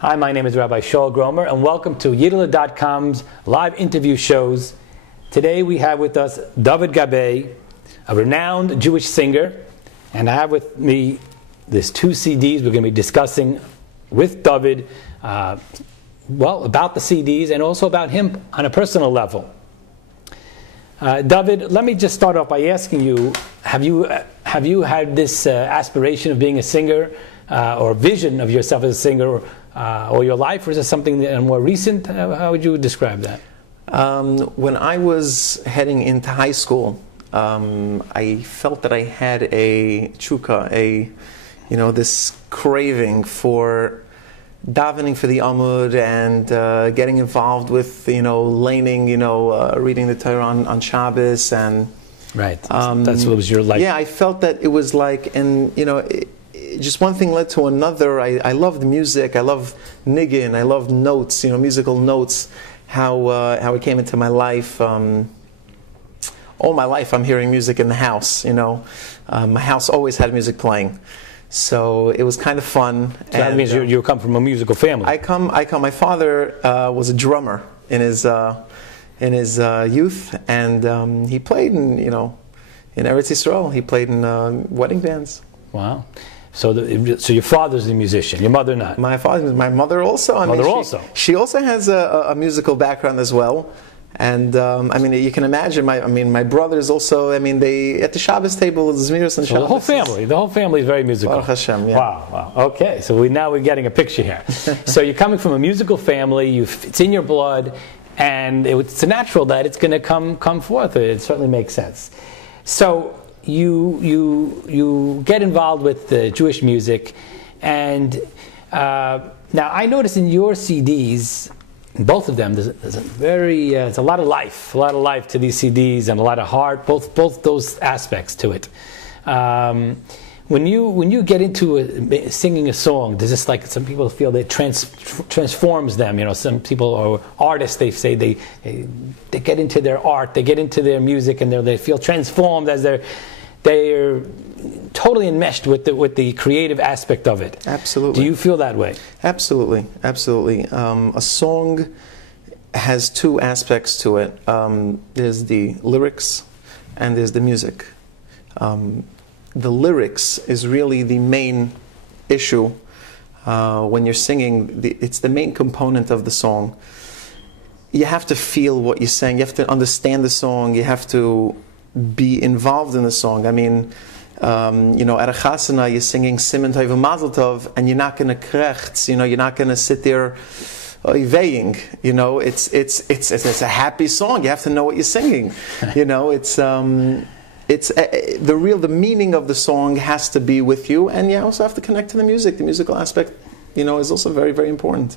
Hi, my name is Rabbi Shaul Gromer, and welcome to Yiddilah.com's live interview shows. Today we have with us Dovid Gabay, a renowned Jewish singer, and I have with me these two CDs we're going to be discussing with Dovid, about the CDs and also about him on a personal level. Dovid, let me just start off by asking you, have you had this aspiration of being a singer or vision of yourself as a singer all your life, or is it something more recent? How would you describe that? When I was heading into high school, I felt that I had a chukka, this craving for davening for the Amud and getting involved with, laning, reading the Torah on Shabbos and. Right. That's what was your life. Yeah, I felt that it was like, and just one thing led to another. I loved music. I loved niggin. I loved notes. Musical notes. How it came into my life. All my life, I'm hearing music in the house. My house always had music playing. So it was kind of fun. So that means you come from a musical family. I come. My father was a drummer in his youth, and he played in Eretz Yisrael. He played in wedding bands. Wow. So your father's a musician. Your mother not. My mother also. She also has a musical background as well. And you can imagine. My brothers also. They at the Shabbos table, Zmiros and Shabbos. The whole family is very musical. Baruch Hashem, yeah. Wow. Okay, so we're getting a picture here. So you're coming from a musical family. It's in your blood, and it's natural that it's going to come forth. It certainly makes sense. So you get involved with the Jewish music, and now I noticed in your CDs. Both of them, there's a lot of life to these CDs, and a lot of heart. Both those aspects to it. When you get into singing a song, does this, like some people feel that transforms them? Some people are artists. They say they get into their art, they get into their music, and they feel transformed as they're totally enmeshed with the creative aspect of it. Absolutely. Do you feel that way? Absolutely. A song has two aspects to it. There's the lyrics and there's the music. The lyrics is really the main issue when you're singing. It's the main component of the song. You have to feel what you're saying. You have to understand the song. You have to be involved in the song. At a chasana, you're singing Siman Tov and Mazel Tov, and you're not going to krechts. You're not going to sit there veiling. It's a happy song. You have to know what you're singing. The meaning of the song has to be with you, and you also have to connect to the music. The musical aspect, is also very, very important.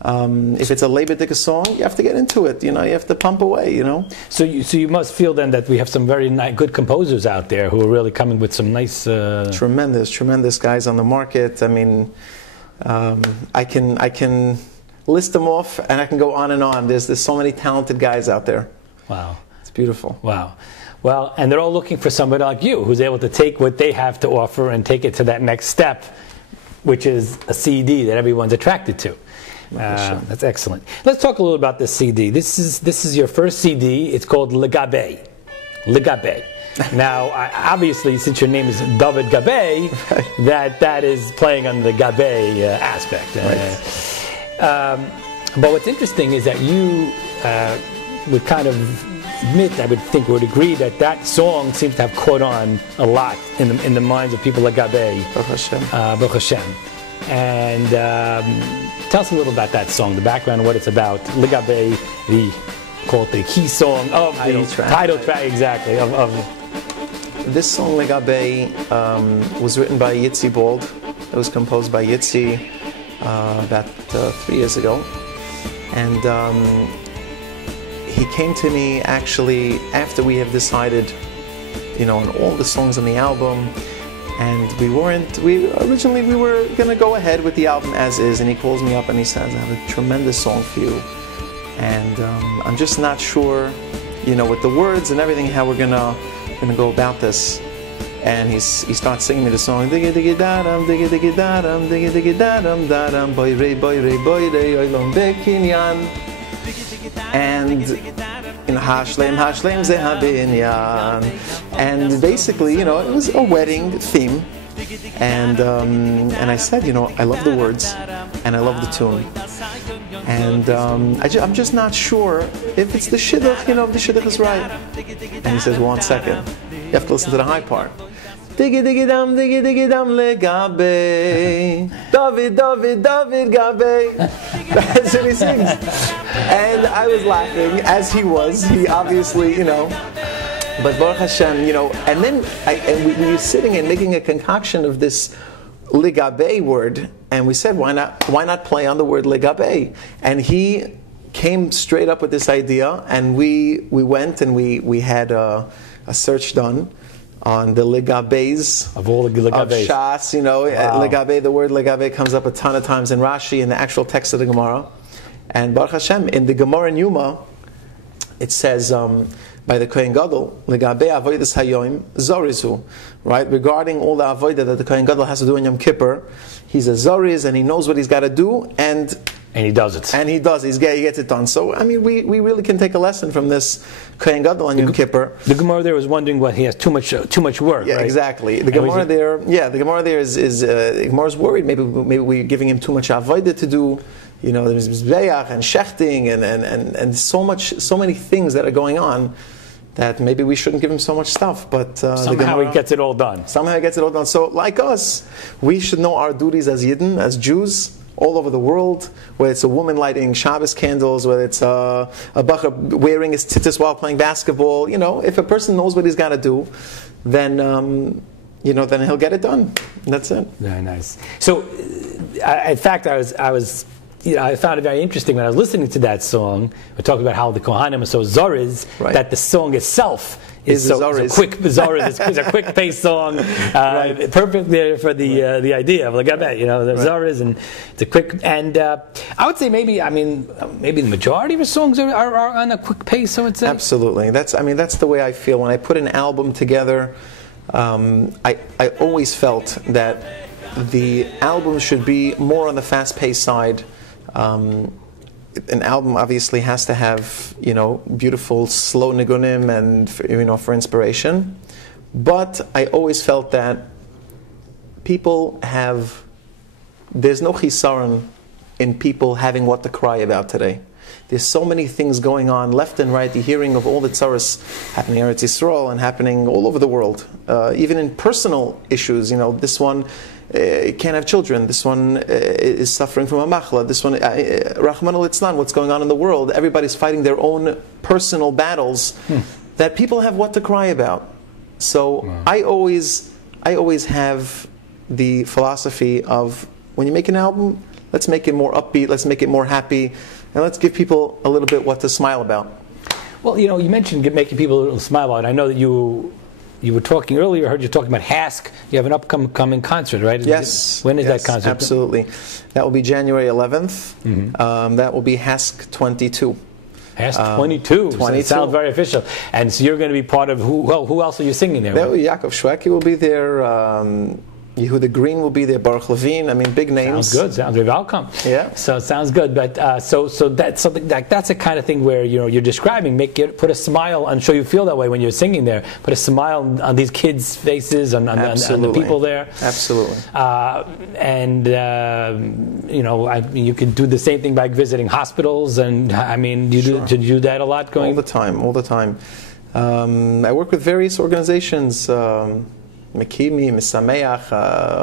If it's a Leibedika song, you have to get into it. You have to pump away. So you must feel then that we have some very good composers out there who are really coming with some nice, tremendous guys on the market. I can list them off, and I can go on and on. There's so many talented guys out there. Wow, it's beautiful. Wow. Well, and they're all looking for somebody like you who's able to take what they have to offer and take it to that next step, which is a CD that everyone's attracted to. That's excellent. Let's talk a little about this CD. This is your first CD. It's called Gabay. Gabay. Now, obviously, since your name is Dovid Gabay, that is playing on the Gabay aspect. But what's interesting is that you would kind of admit, I would agree that song seems to have caught on a lot in the minds of people like Gabay. Baruch Hashem. And tell us a little about that song, the background of what it's about. Gabay, call it the key song of the title track, exactly. Of this song, Gabay, was written by Yitzi Bald. It was composed by Yitzi about 3 years ago, and he came to me actually after we have decided, on all the songs on the album. And originally we were going to go ahead with the album as is, and he calls me up and he says, I have a tremendous song for you. And I'm just not sure, with the words and everything, how we're going to go about this. and he starts singing me the song, diggy diggy da dum, diggy diggy da dum, diggy diggy da dum, boy re oilom bekinyan, and hashlem ze habinyan, and basically, it was a wedding theme, and I said, I love the words, and I love the tune. And I'm just not sure if it's the shidduch, if the shidduch is right. And he says, 1 second. You have to listen to the high part. Diggy diggy dum le Gabay. Dovid Gabay. That's what he sings. And I was laughing, as he was. He obviously, But Baruch Hashem, and then we were sitting and making a concoction of this Ligabay word, and we said, why not play on the word Ligabay? And he came straight up with this idea, and we went and we had a search done on the Ligabays of all the Ligabays of Shas. Wow. Ligabay, the word Ligabay comes up a ton of times in Rashi, in the actual text of the Gemara. And Baruch Hashem, in the Gemara in Yuma, it says, by the Kohen Gadol, Ligabei avodas hayoim zorizu, right? Regarding all the avodah that the Kohen Gadol has to do in Yom Kippur, he's a zoriz and he knows what he's got to do, and he does it. And he does. He gets it done. So we really can take a lesson from this Kohen Gadol on Yom Kippur. The Gemara there was wondering what he has too much work. Yeah, right? Exactly. The Gemara there. Yeah, the Gemara there is the Gemara's worried. Maybe we're giving him too much avodah to do. There's mizbeach and shechting and so many things that are going on, that maybe we shouldn't give him so much stuff, but somehow he gets it all done. Somehow he gets it all done. So, like us, we should know our duties as Yidden, as Jews, all over the world. Whether it's a woman lighting Shabbos candles, whether it's a bacher wearing his tzitzis while playing basketball. If a person knows what he's got to do, then then he'll get it done. That's it. Very nice. So, in fact, I found it very interesting when I was listening to that song. We're talking about how the Kohanim are so zoriz, right, that the song itself is a quick zoriz. It's a quick paced song, right, perfect there for the idea of Ligabay. The zoriz, and it's a quick. And I would say maybe the majority of the songs are on a quick pace. So it's absolutely. That's the way I feel when I put an album together. I always felt that the album should be more on the fast-paced side. An album obviously has to have, beautiful slow nigunim and for inspiration. But I always felt that there's no chisaron in people having what to cry about today. There's so many things going on left and right. The hearing of all the tzaras happening in Eretz Yisrael and happening all over the world, even in personal issues. This one can't have children. This one is suffering from a machla. This one, Rahman al-Itzlan, what's going on in the world? Everybody's fighting their own personal battles that people have what to cry about. So wow. I always have the philosophy of, when you make an album, let's make it more upbeat, let's make it more happy, and let's give people a little bit what to smile about. Well, you mentioned making people a little smile about. I know that you were talking earlier, I heard you talking about HASC. You have an upcoming concert, right? Yes. When is that concert? Absolutely. That will be January 11th. Mm-hmm. That will be HASC 22. HASC 22. So it sounds very official. And so you're going to be part of who else are you singing there? Yaakov Shweki will be there. Yehuda Green will be there. Baruch Levine. Big names. Sounds good. Sounds very welcome. Yeah. So it sounds good. But so that's something that's the kind of thing where you're describing. Put a smile. I'm sure you feel that way when you're singing there. Put a smile on these kids' faces, on the people there. Absolutely. You could do the same thing by visiting hospitals. And do you do that a lot? All the time. I work with various organizations. Mekimi, Misameach,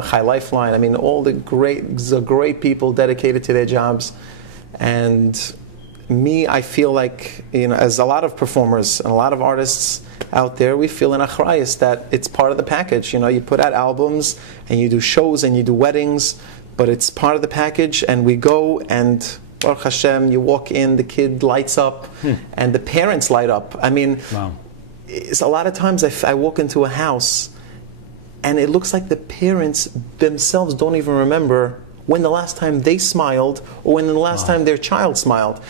Chai Lifeline. All the great people dedicated to their jobs. And I feel like, as a lot of performers and a lot of artists out there, we feel in achrayus that it's part of the package. You put out albums and you do shows and you do weddings, but it's part of the package. And we go and Baruch Hashem, you walk in, the kid lights up, and the parents light up. Wow. It's a lot of times I walk into a house, and it looks like the parents themselves don't even remember when the last time they smiled or when the last time their child smiled.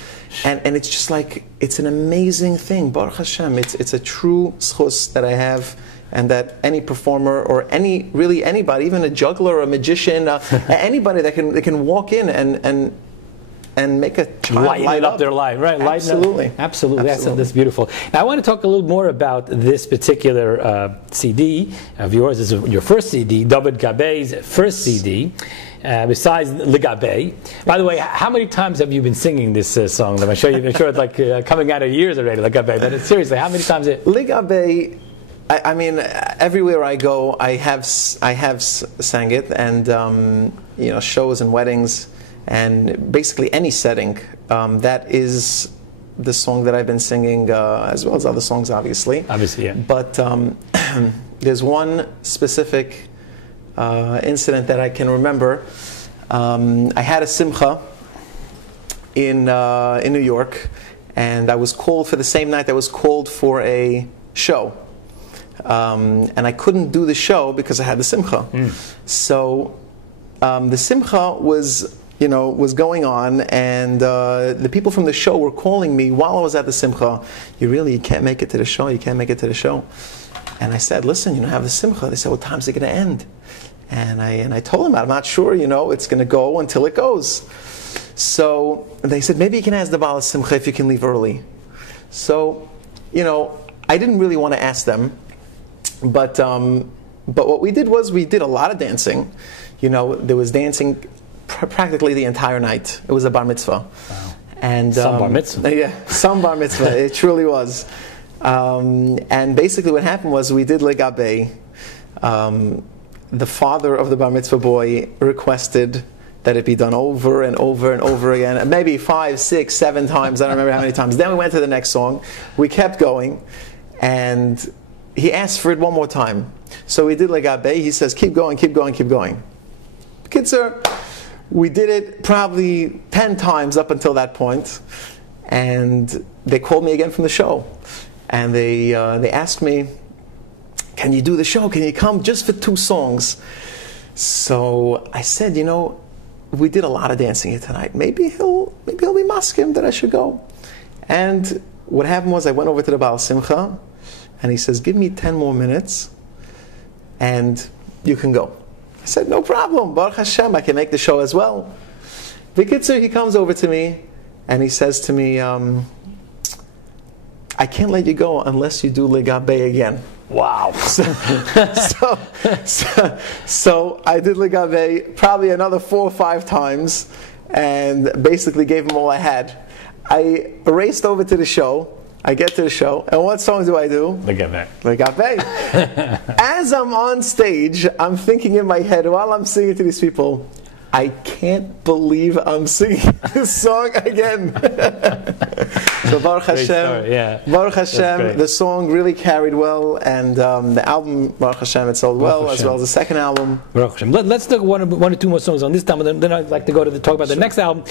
And it's just like, it's an amazing thing. Baruch Hashem, it's a true schus that I have. and that any performer or really anybody, even a juggler or a magician, anybody that can walk in and make a child light up their life, right? Absolutely. Absolutely. That's beautiful. Now, I want to talk a little more about this particular CD of yours. This is your first CD, Dovid Gabay's first CD. Besides Le Gabay. By the way, how many times have you been singing this song? I'm sure it's like coming out of years already, Le Gabay. But seriously, how many times? Le Gabay, I mean, everywhere I go, I have sang it, and shows and weddings, and basically any setting. That is the song that I've been singing, as well as other songs, obviously. Obviously, yeah. But there's one specific incident that I can remember. I had a simcha in New York, and I was called for the same night. I was called for a show, and I couldn't do the show because I had the simcha. So the simcha was going on, and the people from the show were calling me while I was at the simcha. You can't make it to the show. You can't make it to the show. And I said, listen, have the simcha. They said, what time's it going to end? And I told them, I'm not sure, it's going to go until it goes. So they said, maybe you can ask the Baal Simcha if you can leave early. So, I didn't really want to ask them, but what we did was we did a lot of dancing. There was dancing practically the entire night. It was a bar mitzvah. Wow. And some bar mitzvah. Yeah, some bar mitzvah. It truly was. And basically what happened was we did Le Gabay. The father of the bar mitzvah boy requested that it be done over and over and over again, maybe 5, 6, 7 times. I don't remember how many times. Then we went to the next song. We kept going, and he asked for it one more time. So we did Le Gabay. He says, keep going, keep going, keep going. Kitzur, we did it probably 10 times up until that point, and they called me again from the show. And they asked me, can you do the show? Can you come just for 2 songs? So I said, we did a lot of dancing here tonight. Maybe he'll be maskim that I should go. And what happened was I went over to the Baal Simcha, and he says, give me 10 more minutes, and you can go. I said, no problem. Baruch Hashem, I can make the show as well. V'kitzur, he comes over to me, and he says to me, I can't let you go unless you do Le Gabay again. Wow. So I did Le Gabay probably another 4 or 5 times, and basically gave him all I had. I raced over to the show. I get to the show, and what song do I do? Le Gabay. Le Gabay. As I'm on stage, I'm thinking in my head while I'm singing to these people, I can't believe I'm singing this song again. So Baruch Hashem, yeah. Baruch Hashem, the song really carried well, and the album, Baruch Hashem, it sold well, as well as the second album. Baruch Hashem. Let's do one or two more songs on this time, and then I'd like to go to talk about the next album.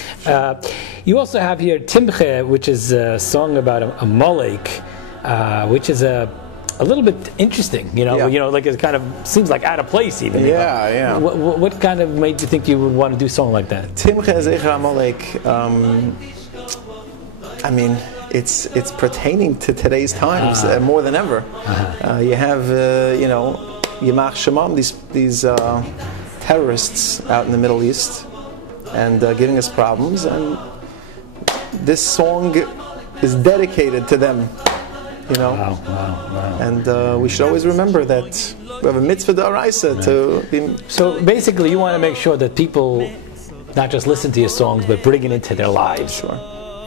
You also have here Timche, which is a song about a molek, which is a little bit interesting, like it kind of seems like out of place even. Yeah. What kind of made you think you would want to do a song like that? Timche Zecher Amalek, I mean, it's pertaining to today's times more than ever. You have, Yamach Shemam, these terrorists out in the Middle East, and giving us problems, and this song is dedicated to them. Wow. And we should always remember that we have a mitzvah d'oraisa to be. So basically, you want to make sure that people not just listen to your songs, but bring it into their lives. Sure,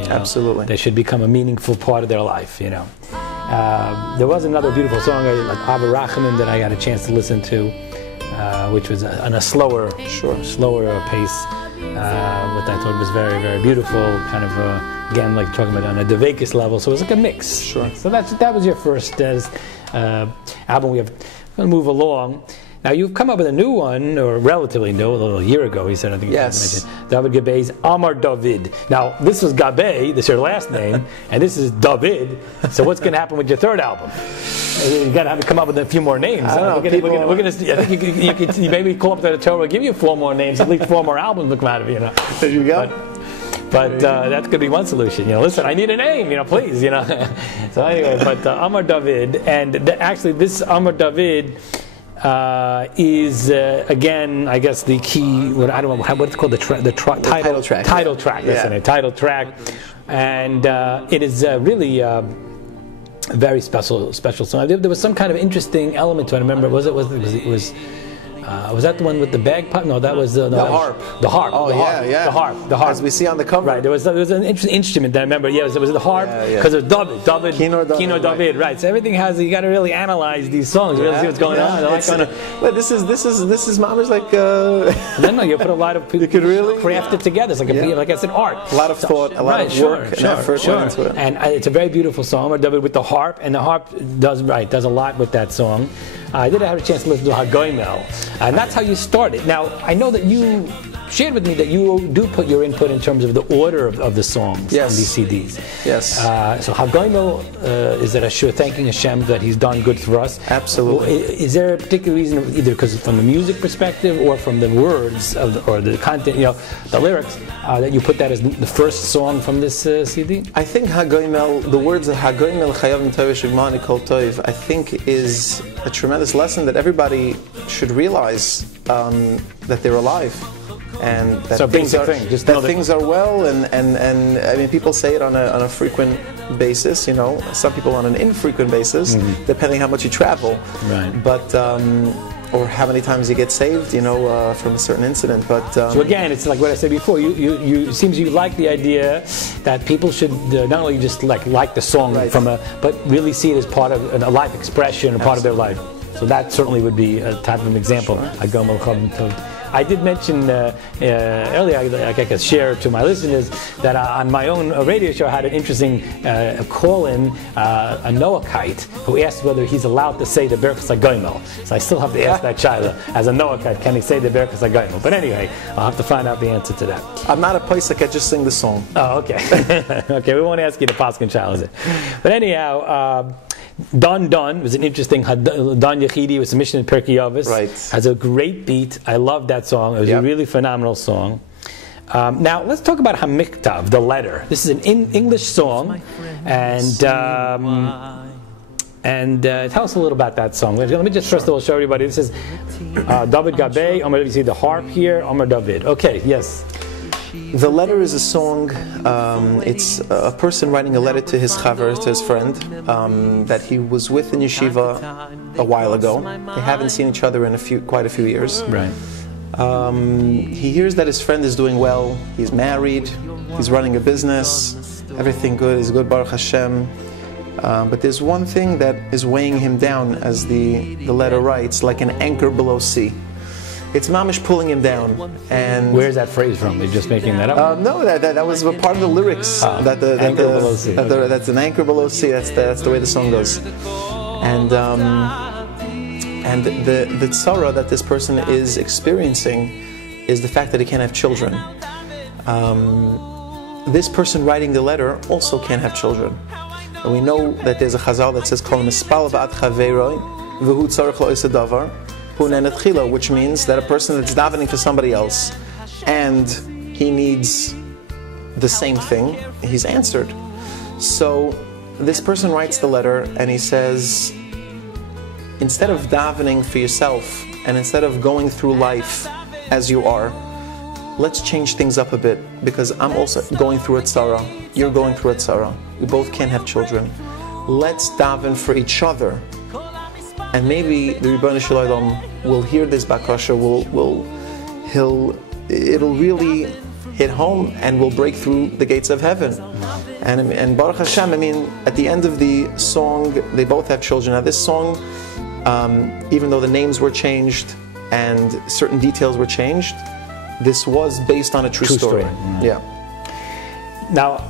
absolutely. They should become a meaningful part of their life. There was another beautiful song like Abba Rachaman that I had a chance to listen to, which was on a slower pace. What I thought was very, very beautiful, kind of again, like talking about on a Devekis level, so it was like a mix. Sure. So that was your first album. We're going to move along. Now you've come up with a new one, or relatively new, a little year ago. He said, I think. Yes. Dovid Gabay's Amar Dovid. Now this was Gabay, this is your last name, and this is Dovid. So what's going to happen with your third album? You got to have to come up with a few more names. I don't know. We're going to. I think you could maybe call up to the Torah, give you 4 more names, at least 4 more albums to come out of it. There you go. But that could be one solution. Listen, I need a name. Please. So anyway, but Amar Dovid, and actually this Amar Dovid is again, I guess the key. I don't know what's called the title track. Title track. Listen, a title track, and it is really. A very special song. There was some kind of interesting element to it. I remember, was that the one with the bagpipe? No, that was the harp. The harp. Oh, the harp. As we see on the cover. Right. There was an interesting instrument that I remember. Yes, it was the harp because it was Dovid. Kino Dovid. Right. So everything has. You got to really analyze these songs. Really see what's going on. But this is Mama's like. No, you put a lot of. You could really craft it together. It's like like I said, art. A lot of thought, a lot of work and effort went into it. And it's a very beautiful song, Dovid, with the harp, and the harp does a lot with that song. I did have a chance to listen to Hagoymel, and that's how you started. Now, I know that you shared with me that you do put your input in terms of the order of the songs on these CDs. Yes. So Hagoymel is that thanking Hashem that He's done good for us. Absolutely. Is there a particular reason, either because from the music perspective or from the words or the content, the lyrics, that you put that as the first song from this CD? I think Hagoymel, the words of Hagoymel Chayav Tov Shigmani Kol Tov, I think is a tremendous lesson that everybody should realize that they're alive. And that things are well, and I mean, people say it on a frequent basis. Some people on an infrequent basis, depending how much you travel. Right. But or how many times you get saved, from a certain incident. But so again, it's like what I said before. It seems you like the idea that people should not only just like the song but really see it as part of a life expression, a part of their life. So that certainly would be a type of an example. Sure. I did mention earlier, I could share to my listeners that on my own radio show I had an interesting call-in, a Noahite, who asked whether he's allowed to say the Berachas HaGoymel. So I still have to ask that child, as a Noahite, can he say the Berachas HaGoymel? But anyway, I'll have to find out the answer to that. I'm not a Paisek, I just sing the song. Oh, okay. Okay, we won't ask you the Paskin child, is it? But anyhow, Don was an interesting Don Yechidi with submission in Pirkei Avos. Right. Has a great beat. I love that song. It was a really phenomenal song. Now let's talk about Hamiktav, the letter. This is an English song, and tell us a little about that song. Let me just first of all show everybody. This is Dovid Gabay. Amar Dovid. You see the harp here. Amar Dovid. Okay. Yes. The letter is a song. It's a person writing a letter to his chaver, to his friend, that he was with in yeshiva a while ago. They haven't seen each other in quite a few years. Right. He hears that his friend is doing well. He's married. He's running a business. Everything good. He's good, Baruch Hashem. But there's one thing that is weighing him down, as the letter writes, like an anchor below sea. It's mamish pulling him down. And where's that phrase from? You're just making that up? No, that was a part of the lyrics. Anchor below sea. That's an anchor below sea. That's the way the song goes. And the tzara that this person is experiencing is the fact that he can't have children. This person writing the letter also can't have children. And we know that there's a chazal that says kol mispal v'at chaveroi v'hu tzarich lo isa davar, which means that a person that's davening for somebody else and he needs the same thing, he's answered. So this person writes the letter and he says, instead of davening for yourself and instead of going through life as you are, let's change things up a bit, because I'm also going through a tzara, you're going through a tzara, we both can't have children. Let's daven for each other. And maybe the Rebbeinu Shel Olam will hear this bakasha, it'll really hit home and will break through the gates of heaven. And Baruch Hashem, I mean, at the end of the song, they both have children. Now this song, even though the names were changed and certain details were changed, this was based on a true story. Yeah. Now,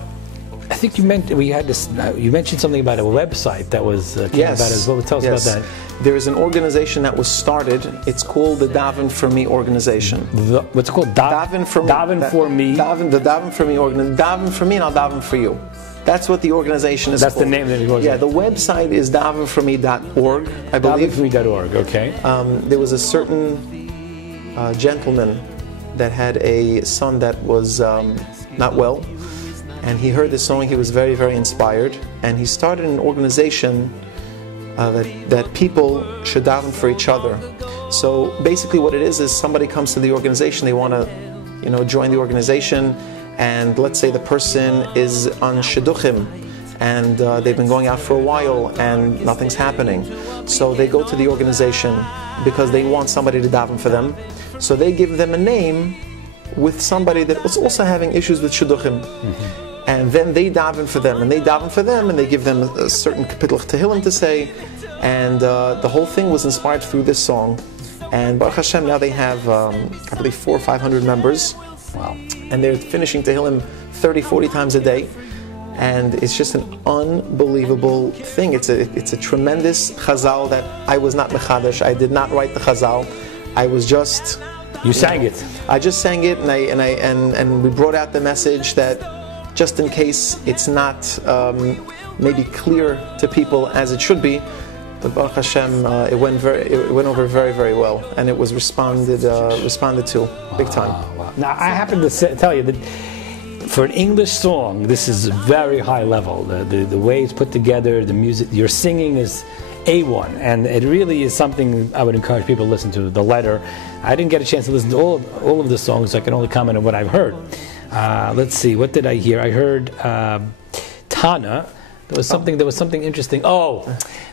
I think you mentioned something about a website that was came about as well. Tell us about that. There is an organization that was started. It's called the Daven for Me organization. What's it called? Daven for Me. Daven for Me. The Daven for Me organization. Daven for me, and I'll daven for you. That's what the organization is called. That's the name of the organization. Yeah, the website is davenforme.org, I believe. Davenforme.org, okay. There was a certain gentleman that had a son that was not well. And he heard this song, he was very, very inspired. And he started an organization that people should daven for each other. So basically what it is somebody comes to the organization, they want to, join the organization, and let's say the person is on shidduchim, and they've been going out for a while and nothing's happening. So they go to the organization because they want somebody to daven for them. So they give them a name with somebody that is also having issues with shidduchim. And then they daven for them, and they daven for them, and they give them a certain kapitel tehillim to say. And the whole thing was inspired through this song. And Baruch Hashem, now they have, I believe, 400 or 500 members. Wow. And they're finishing tehillim 30, 40 times a day. And it's just an unbelievable thing. It's a tremendous chazal that I was not mechadash. I did not write the chazal. I was just... You sang it. I just sang it, and we brought out the message that just in case it's not maybe clear to people as it should be, but Baruch Hashem, it went over very, very well, and it was responded to big time. Wow. Now I happen to tell you that for an English song, this is very high level. The way it's put together, the music, your singing is A1, and it really is something I would encourage people to listen to. The letter, I didn't get a chance to listen to all of the songs, so I can only comment on what I've heard. Let's see, what did I hear? I heard Tana. There was something interesting. Oh,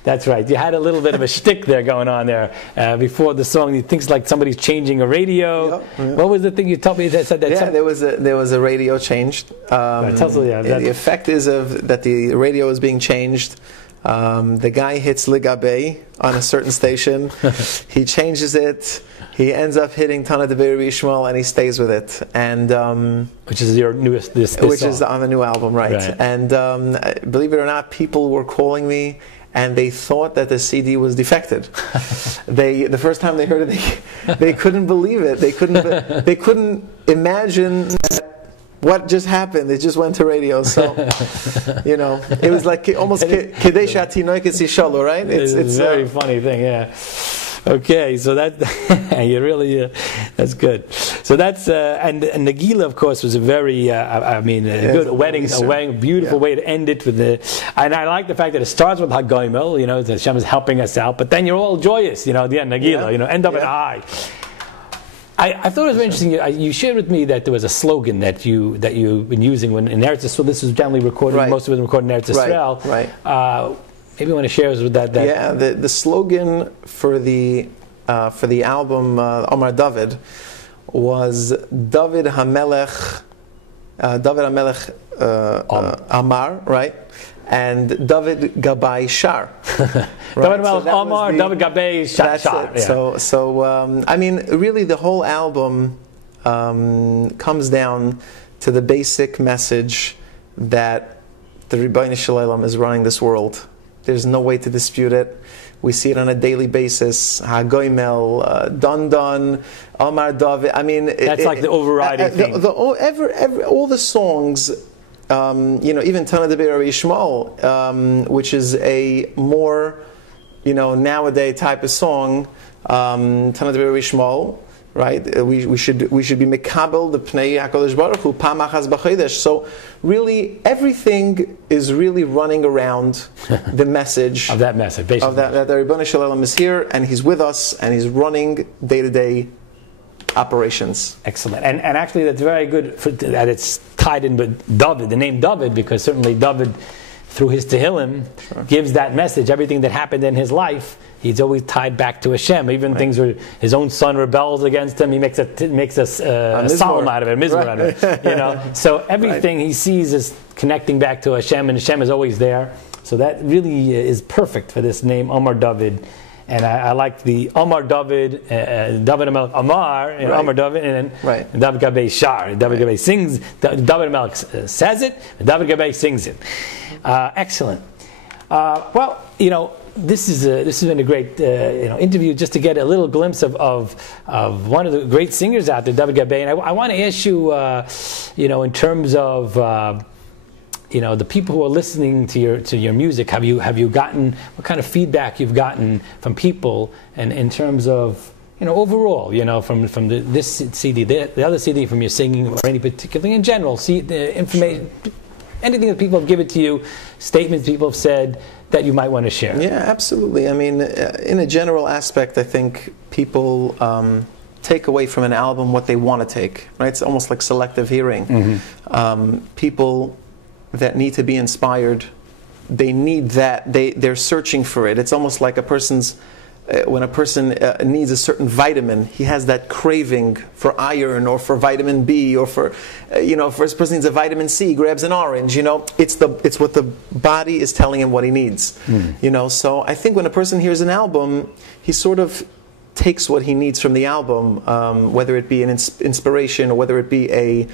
that's right. You had a little bit of a shtick there going on there before the song. It thinks like somebody's changing a radio. Yeah. What was the thing you told me that said that? Yeah, there was a radio changed. The effect is that the radio is being changed. The guy hits Gabay on a certain station. He changes it. He ends up hitting Tana Dovid Gabay, and he stays with it. And which is your newest this which song. Is on the new album, right? And believe it or not, people were calling me, and they thought that the CD was defected. The first time they heard it, they couldn't believe it. They couldn't imagine that what just happened. It just went to radio. So it was like almost Kedei Shatinoik Yishalo, right? It's a very funny thing, yeah. Okay, so that you really that's good. So that's and Nagila, of course, was a very good wedding, beautiful way to end it with the. And I like the fact that it starts with Hagoimel, that Hashem is helping us out, but then you're all joyous, at the end Nagila, end up in high. I thought it was very interesting. You shared with me that there was a slogan that you've been using when in Eretz Yisrael. This was generally recorded. Right. Most of it was recorded in Eretz Yisrael. Right. Maybe you want to share us with that. Yeah, the slogan for the album Omar Dovid was Dovid Hamelech Amar, right? And Dovid Gabay Shar. Dovid Hamelech Amar, Dovid Gabay Shar. Yeah. So really the whole album comes down to the basic message that the Ribbono Shel Olam is running this world. There's no way to dispute it. We see it on a daily basis. Hagoimel, Don, Omar Dovid. That's like the overriding thing. All the songs, even Tana Dovid Yishmael, which is a more, nowadays type of song. Tana Dovid Yishmael. Right, we should be mekabel the pnei HaKadosh Baruch Hu pamachas b'chodesh. So really, everything is really running around the message of that message, basically. Of that the Ribbono Shel Olam is here and He's with us and He's running day-to-day operations. Excellent, and actually that's very good that it's tied in with Dovid, the name Dovid, because certainly Dovid, through his Tehillim, gives that message. Everything that happened in his life, he's always tied back to Hashem. Even things where his own son rebels against him, he makes a psalm out of it, a mizmor out of it. So everything he sees is connecting back to Hashem, and Hashem is always there. So that really is perfect for this name, Omar Dovid. And I like the Omar Dovid, Dovid Hamelech Amar, and Omar Dovid, and Dovid Gabay Shar. Dovid Gabay sings, Dovid Hamelech says it, and Dovid Gabay sings it. Excellent. This has been a great interview, just to get a little glimpse of one of the great singers out there, Dovid Gabay. And I want to ask you, in terms of the people who are listening to your music, have you gotten what kind of feedback you've gotten from people, and in terms of overall, from this CD, the other CD, from your singing, or any particularly in general, see the information, anything that people have given to you, statements people have said that you might want to share. Yeah, absolutely. I mean, in a general aspect, I think people take away from an album what they want to take, right? It's almost like selective hearing. People that need to be inspired, they need that, they're searching for it. It's almost like when a person needs a certain vitamin, he has that craving for iron or for vitamin B, or for, if a person needs a vitamin C, he grabs an orange, it's what the body is telling him what he needs. So I think when a person hears an album, he sort of takes what he needs from the album, whether it be an inspiration or whether it be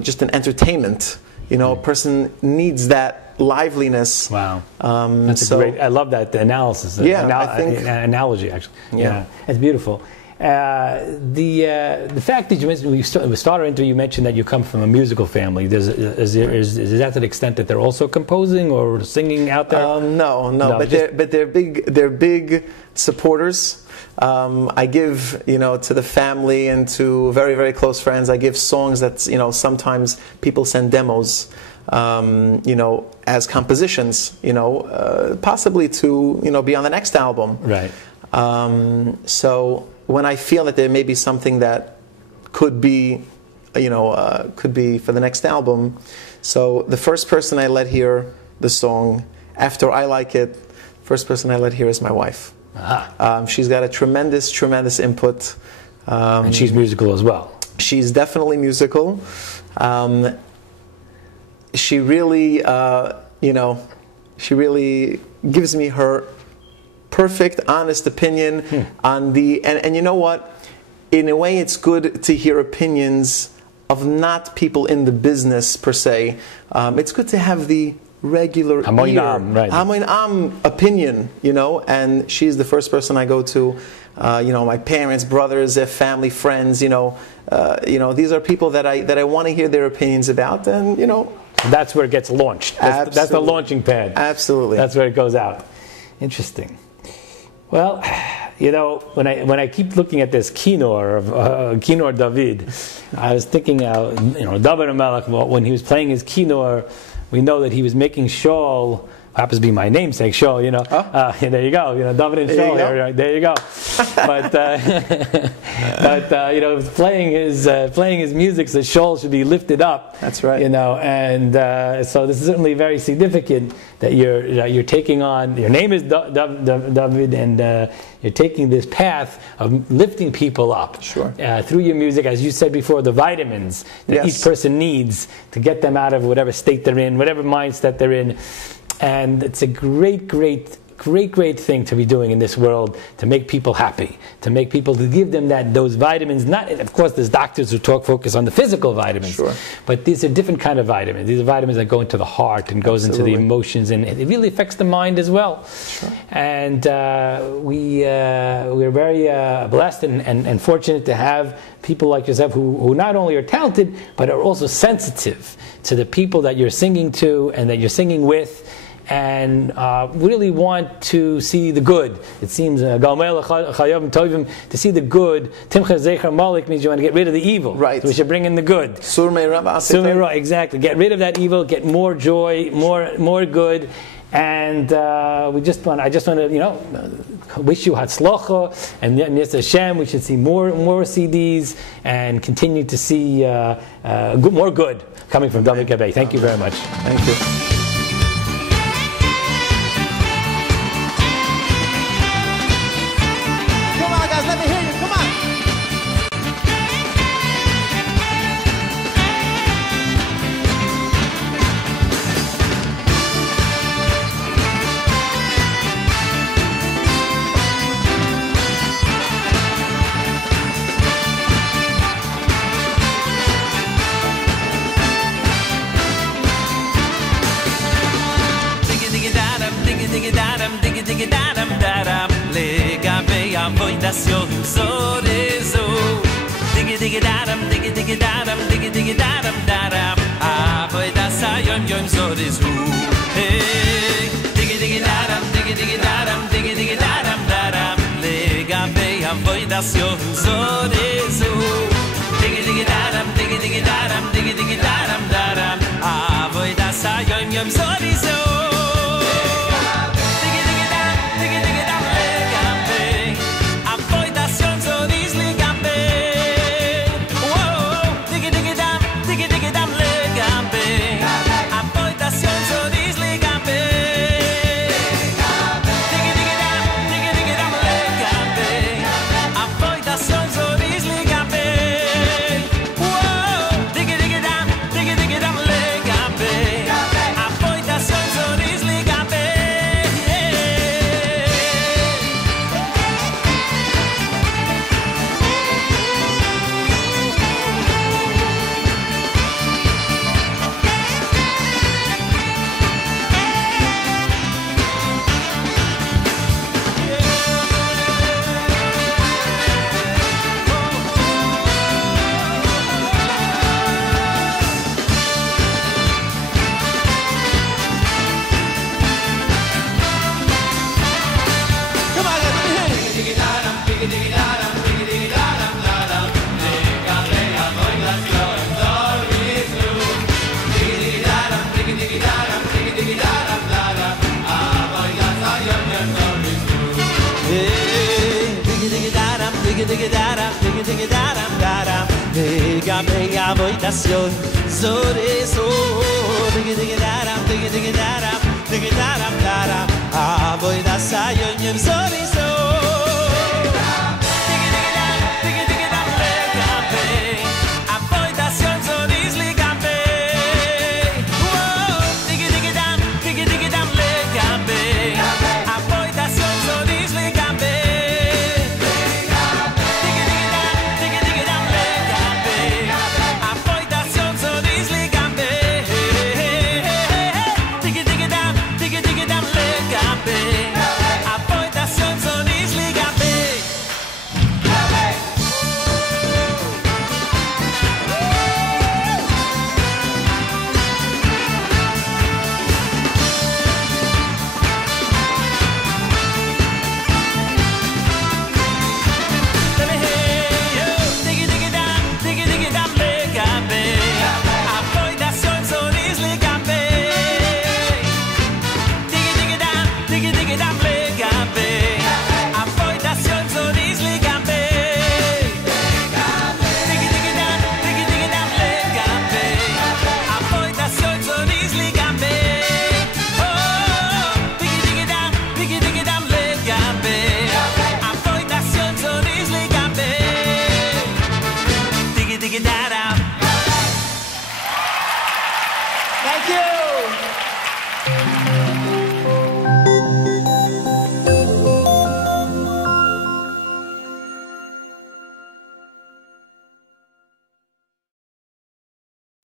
just an entertainment. A person needs that liveliness. Wow, that's a great. I love that analysis. Yeah, I think analogy actually. Yeah, it's beautiful. The fact that you mentioned we started our interview, you mentioned that you come from a musical family. Is that to the extent that they're also composing or singing out there? No. But they're big supporters. I give, to the family and to very, very close friends, I give songs that, sometimes people send demos, as compositions, possibly to, be on the next album. Right. So when I feel that there may be something that could be, could be for the next album, so the first person I let hear the song, after I like it, first person I let hear is my wife. She's got a tremendous input. And she's musical as well. She's definitely musical. She really, she really gives me her perfect, honest opinion on and you know what? In a way, it's good to hear opinions of not people in the business per se. It's good to have the regular opinion, and she's the first person I go to. My parents, brothers, their family, friends. These are people that I want to hear their opinions about, and that's where it gets launched. That's the launching pad. Absolutely, that's where it goes out. Interesting. Well, when I keep looking at this Kinor of Kinor Dovid, I was thinking, David Melech, when he was playing his Kinor. We know that he was making Shaul, happens to be my namesake, Shaul, there you go, David and Shaul here, there you go. But playing his music so Shaul should be lifted up. That's right. And so this is certainly very significant that you're taking on. Your name is David, and you're taking this path of lifting people up. Sure. Through your music, as you said before, the vitamins that each person needs to get them out of whatever state they're in, whatever mindset they're in. And it's a great thing to be doing in this world, to make people happy, to give them those vitamins. Not, of course, there's doctors who focus on the physical vitamins, sure, but these are different kind of vitamins. These are vitamins that go into the heart and goes into the emotions, and it really affects the mind as well. Sure. And we're very blessed and fortunate to have people like yourself who not only are talented, but are also sensitive to the people that you're singing to and that you're singing with, and really want to see the good. It seems to see the good. Timcha Zecher Malik means you want to get rid of the evil. Right. So we should bring in the good. Exactly. Get rid of that evil. Get more joy, more good. And I just want to, wish you Hatzlocha, and Yes Hashem, we should see more CDs and continue to see more good coming from Dovid Gabay. Thank you very much. Thank you. Hey, avoidación sorizo. Digi digi daram, digi digi daram, digi digi daram daram. Avoidação yom yom sorizo. Digi digi dam, digi digi dam legambe. Avoidação sorizo legambe. Wow, digi digi dam legambe. Avoidação sorizo legambe. Digi digi dam legambe. Avoidação sorizo legambe. Wow, digi digi dam legambe. Avoidação sorizo legambe. Come on, let me hear you. Gabay avoidación sorizo. Digi digi daram, digi digi daram, digi daram daram. Avoidação yom yom sorizo. Digi digi dam legambe. Avoidação sorizo legambe. Wow, digi digi dam legambe. Avoidação sorizo legambe. Digi digi dam legambe. Avoidação sorizo legambe. Digi digi dam legambe. Avoidação sorizo legambe. Let me hear you. Digi digi dam legambe. Avoidação sorizo legambe. Digi digi dam legambe. Avoidação sorizo legambe. Digi digi dam legambe. Avoidação sorizo legambe. Oh, digi digi dam legambe. Avoidação sorizo legambe. Digi digi daram. Thank you.